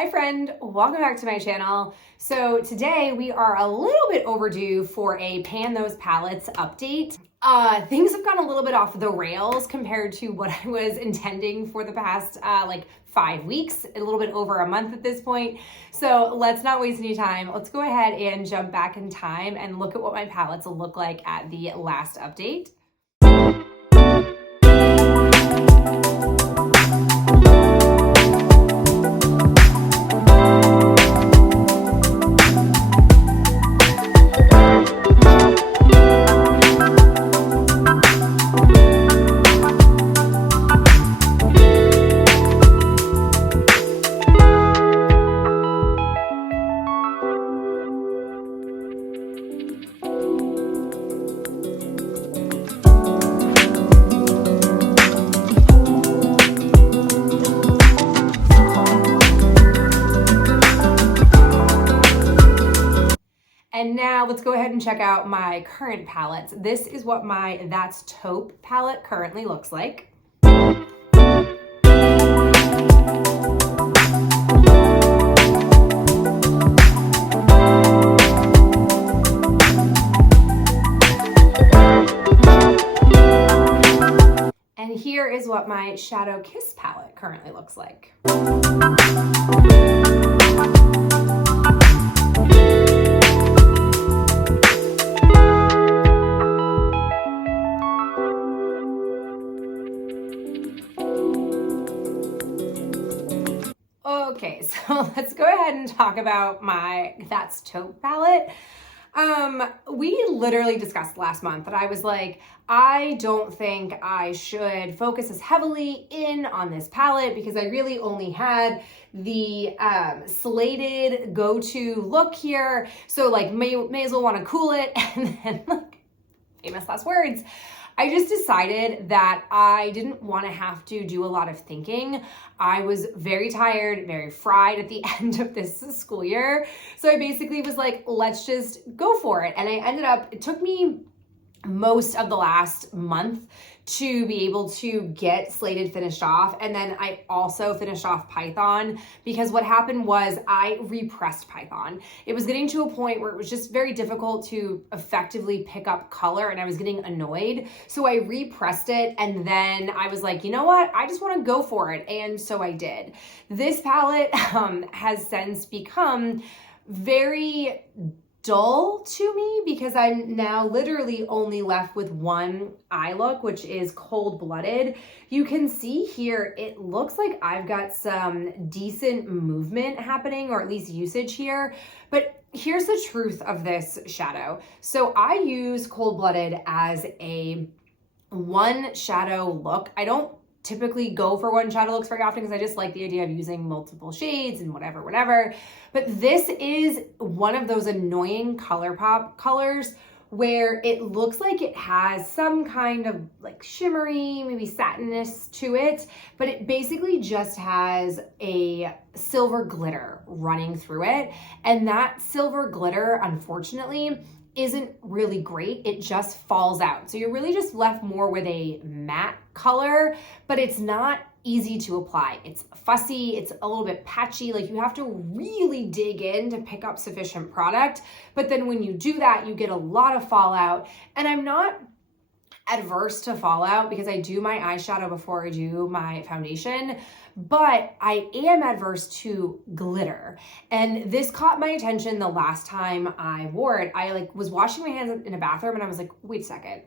Hi friend, welcome back to my channel. So today we are a little bit overdue for a Pan Those Palettes update. Things have gone a little bit off the rails compared to what I was intending for the past 5 weeks, a little bit over a month at this point. So let's not waste any time. Let's go ahead and jump back in time and look at what my palettes will look like at the last update. And now let's go ahead and check out my current palettes. This is what my That's Taupe palette currently looks like. And here is what my Shadow Kiss palette currently looks like. Okay, so let's go ahead and talk about my That's Taupe palette. We literally discussed last month that I was like, I don't think I should focus as heavily in on this palette because I really only had the slated go-to look here. So like may as well want to cool it. And then like famous last words. I just decided that I didn't want to have to do a lot of thinking. I was very tired, very fried at the end of this school year. So I basically was like, let's just go for it. And I ended up, it took me most of the last month to be able to get Slated finished off. And then I also finished off Python because what happened was I repressed Python. It was getting to a point where it was just very difficult to effectively pick up color and I was getting annoyed. So I repressed it and then I was like, you know what? I just want to go for it. And so I did. This palette has since become very dull to me because I'm now literally only left with one eye look, which is Cold-Blooded. You can see here, it looks like I've got some decent movement happening or at least usage here, but here's the truth of this shadow. So I use Cold-Blooded as a one shadow look. I don't typically go for one shadow looks very often because I just like the idea of using multiple shades and whatever. But this is one of those annoying color pop colors where it looks like it has some kind of like shimmery, maybe satininess to it, but it basically just has a silver glitter running through it. And that silver glitter, unfortunately, isn't really great. It just falls out. So you're really just left more with a matte color, but it's not easy to apply. It's fussy, it's a little bit patchy, like you have to really dig in to pick up sufficient product. But then when you do that, you get a lot of fallout. And I'm not adverse to fallout because I do my eyeshadow before I do my foundation, but I am adverse to glitter. And this caught my attention the last time I wore it. I was washing my hands in a bathroom and I was like, wait a second,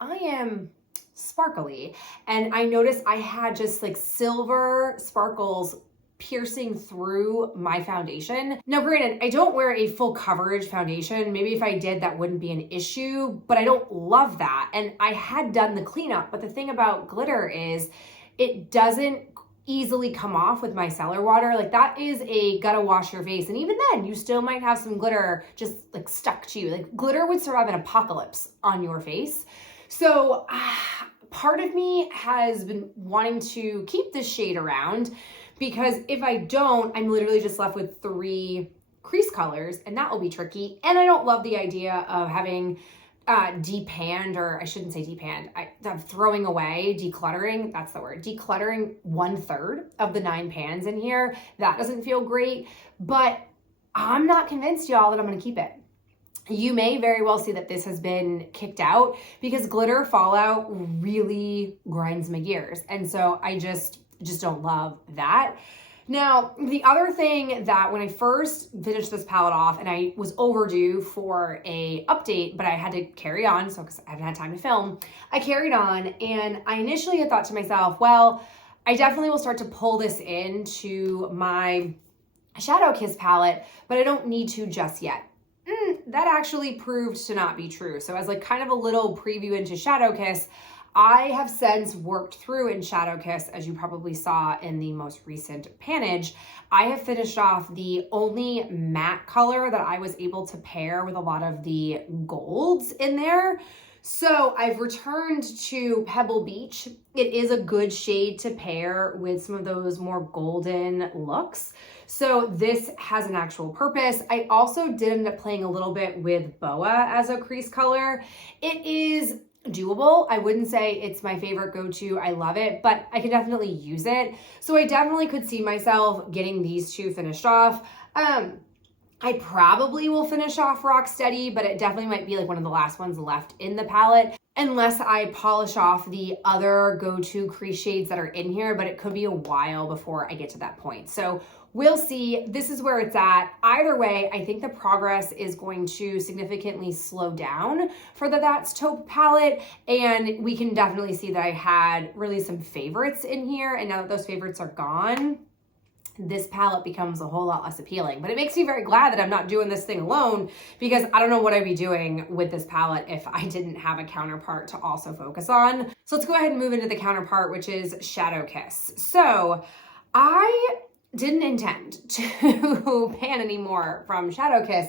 I am sparkly. And I noticed I had just like silver sparkles piercing through my foundation. Now, granted, I don't wear a full coverage foundation. Maybe if I did, that wouldn't be an issue, but I don't love that. And I had done the cleanup, but the thing about glitter is it doesn't easily come off with micellar water. Like that is a gotta wash your face. And even then you still might have some glitter just like stuck to you. Like glitter would survive an apocalypse on your face. So part of me has been wanting to keep this shade around because if I don't, I'm literally just left with 3 crease colors and that will be tricky. And I don't love the idea of having depanned, or I shouldn't say depanned, I'm throwing away, decluttering, that's the word, decluttering 1/3 of the 9 pans in here. That doesn't feel great, but I'm not convinced, y'all, that I'm gonna keep it. You may very well see that this has been kicked out because glitter fallout really grinds my gears. And so I just don't love that. Now, the other thing that when I first finished this palette off, and I was overdue for a update, but I had to carry on, so because I haven't had time to film, I carried on, and I initially had thought to myself, well, I definitely will start to pull this into my Shadow Kiss palette, but I don't need to just yet. That actually proved to not be true. So as like kind of a little preview into Shadow Kiss, I have since worked through in Shadow Kiss, as you probably saw in the most recent panage, I have finished off the only matte color that I was able to pair with a lot of the golds in there. So I've returned to Pebble Beach. It is a good shade to pair with some of those more golden looks. So this has an actual purpose. I also did end up playing a little bit with Boa as a crease color. It is doable. I wouldn't say it's my favorite go-to. I love it, but I can definitely use it. So I definitely could see myself getting these two finished off. I probably will finish off Rocksteady, but it definitely might be like one of the last ones left in the palette, unless I polish off the other go-to crease shades that are in here, but it could be a while before I get to that point. So we'll see. This is where it's at. Either way, I think the progress is going to significantly slow down for the That's Taupe palette, and we can definitely see that I had really some favorites in here, and now that those favorites are gone, this palette becomes a whole lot less appealing. But it makes me very glad that I'm not doing this thing alone, because I don't know what I'd be doing with this palette if I didn't have a counterpart to also focus on. So let's go ahead and move into the counterpart, which is Shadow Kiss. So I didn't intend to pan anymore from Shadow Kiss,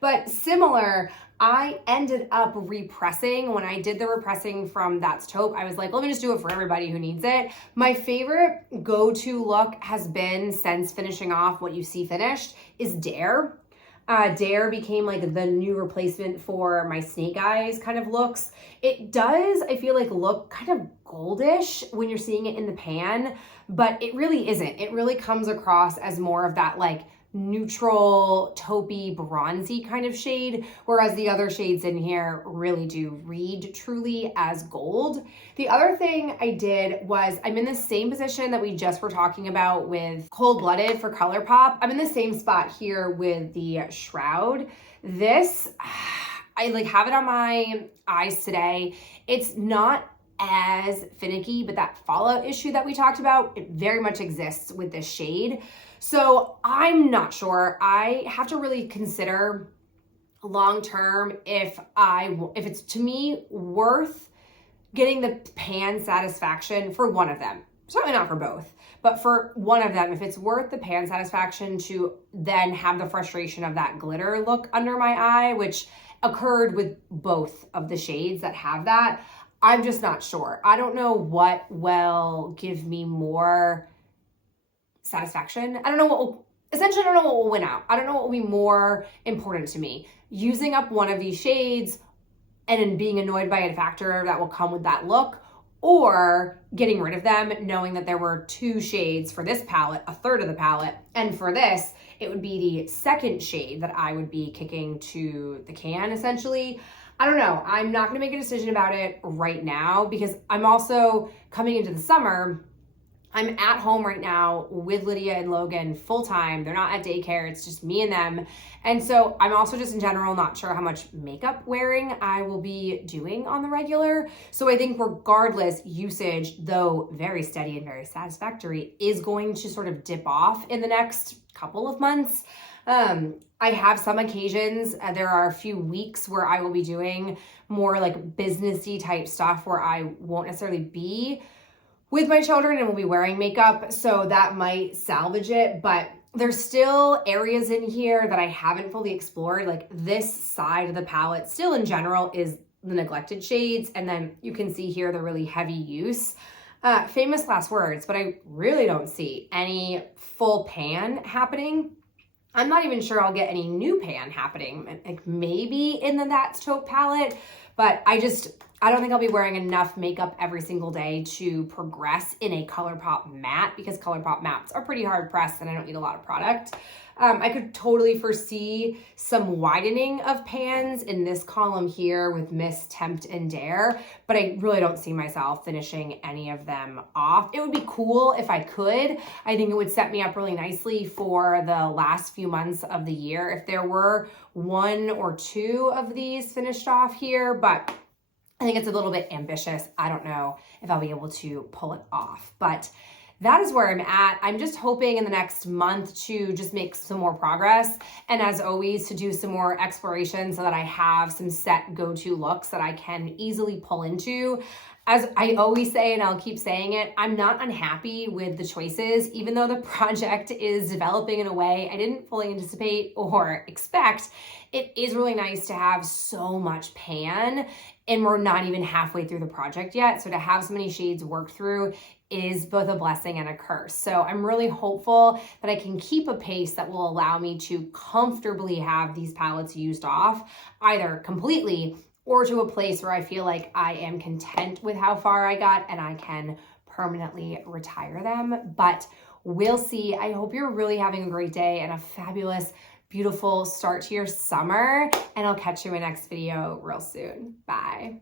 but similar, I ended up repressing. When I did the repressing from That's Taupe, I was like, let me just do it for everybody who needs it. My favorite go-to look has been, since finishing off what you see finished, is Dare. Dare became like the new replacement for my Snake Eyes kind of looks. It does, I feel like, look kind of goldish when you're seeing it in the pan, but it really isn't. It really comes across as more of that like neutral, taupey, bronzy kind of shade, whereas the other shades in here really do read truly as gold. The other thing I did was, I'm in the same position that we just were talking about with Cold Blooded for ColourPop. I'm in the same spot here with the Shroud. This, I like have it on my eyes today. It's not as finicky, but that fallout issue that we talked about, it very much exists with this shade. So I'm not sure. I have to really consider long-term if it's to me worth getting the pan satisfaction for one of them. Certainly not for both, but for one of them, if it's worth the pan satisfaction to then have the frustration of that glitter look under my eye, which occurred with both of the shades that have that. I'm just not sure. I don't know what will give me more satisfaction. I don't know what will, essentially, I don't know what will win out. I don't know what will be more important to me. Using up one of these shades and then being annoyed by a factor that will come with that look, or getting rid of them, knowing that there were 2 shades for this palette, a third of the palette, and for this, it would be the second shade that I would be kicking to the can, essentially. I don't know. I'm not going to make a decision about it right now, because I'm also coming into the summer. I'm at home right now with Lydia and Logan full time. They're not at daycare. It's just me and them. And so I'm also just in general not sure how much makeup wearing I will be doing on the regular. So I think regardless, usage, though very steady and very satisfactory, is going to sort of dip off in the next couple of months. I have some occasions, there are a few weeks where I will be doing more like businessy type stuff where I won't necessarily be with my children and will be wearing makeup, so that might salvage it, but there's still areas in here that I haven't fully explored. Like this side of the palette still in general is the neglected shades, and then you can see here the really heavy use. Famous last words, but I really don't see any full pan happening. I'm not even sure I'll get any new pan happening, like maybe in the That's Taupe palette, but I don't think I'll be wearing enough makeup every single day to progress in a ColourPop matte, because ColourPop mattes are pretty hard pressed and I don't need a lot of product. I could totally foresee some widening of pans in this column here with Miss, Tempt, and Dare, but I really don't see myself finishing any of them off. It would be cool if I could. I think it would set me up really nicely for the last few months of the year if there were 1 or 2 of these finished off here, but I think it's a little bit ambitious. I don't know if I'll be able to pull it off, but that is where I'm at. I'm just hoping in the next month to just make some more progress, and as always, to do some more exploration so that I have some set go-to looks that I can easily pull into. As I always say, and I'll keep saying it, I'm not unhappy with the choices, even though the project is developing in a way I didn't fully anticipate or expect. It is really nice to have so much pan, and we're not even halfway through the project yet. So to have so many shades worked through is both a blessing and a curse. So I'm really hopeful that I can keep a pace that will allow me to comfortably have these palettes used off, either completely or to a place where I feel like I am content with how far I got and I can permanently retire them. But we'll see. I hope you're really having a great day and a fabulous, beautiful start to your summer, and I'll catch you in my next video real soon. Bye.